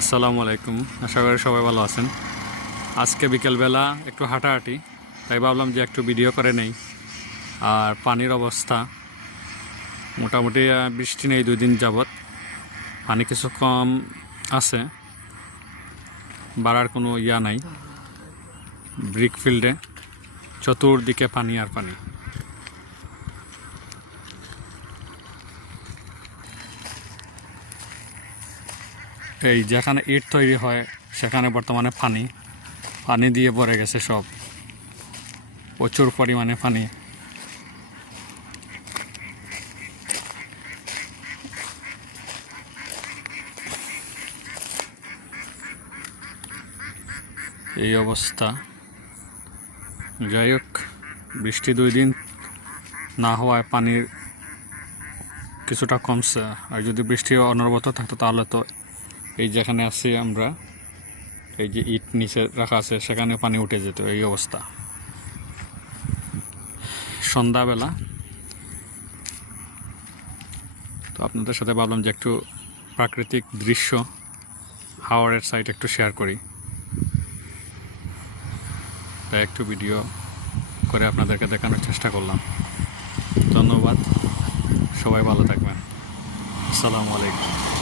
আসসালামু আলাইকুম। আশা করি সবাই ভালো আছেন। আজকে বিকেলবেলা একটু হাঁটাহাঁটি, তাই ভাবলাম যে একটু ভিডিও করে নেই। আর পানির অবস্থা মোটামুটি বৃষ্টি নেই 2 দিন যাবৎ, পানি কিছু কম আছে, বাড়ার কোনো নাই। ব্রিক ফিল্ডে চতুর্দিকে পানি আর পানি। এই যেখানে ইট তৈরি হয় সেখানে বর্তমানে পানি দিয়ে ভরে গেছে সব, প্রচুর পরিমাণে পানি। এই অবস্থা। যাই হোক, বৃষ্টি 2 দিন না হওয়ায় পানির কিছুটা কমছে। আর যদি বৃষ্টি অনবরত থাকতো তাহলে তো এই যেখানে আছি আমরা, এই যে ইট নিচে রাখা আছে সেখানে পানি উঠে যেত। এই অবস্থা। সন্ধ্যাবেলা তো আপনাদের সাথে ভাবলাম যে একটু প্রাকৃতিক দৃশ্য, হাওরের সাইড একটু শেয়ার করি, তাই একটু ভিডিও করে আপনাদেরকে দেখানোর চেষ্টা করলাম। ধন্যবাদ, সবাই ভালো থাকবেন। আসসালামু আলাইকুম।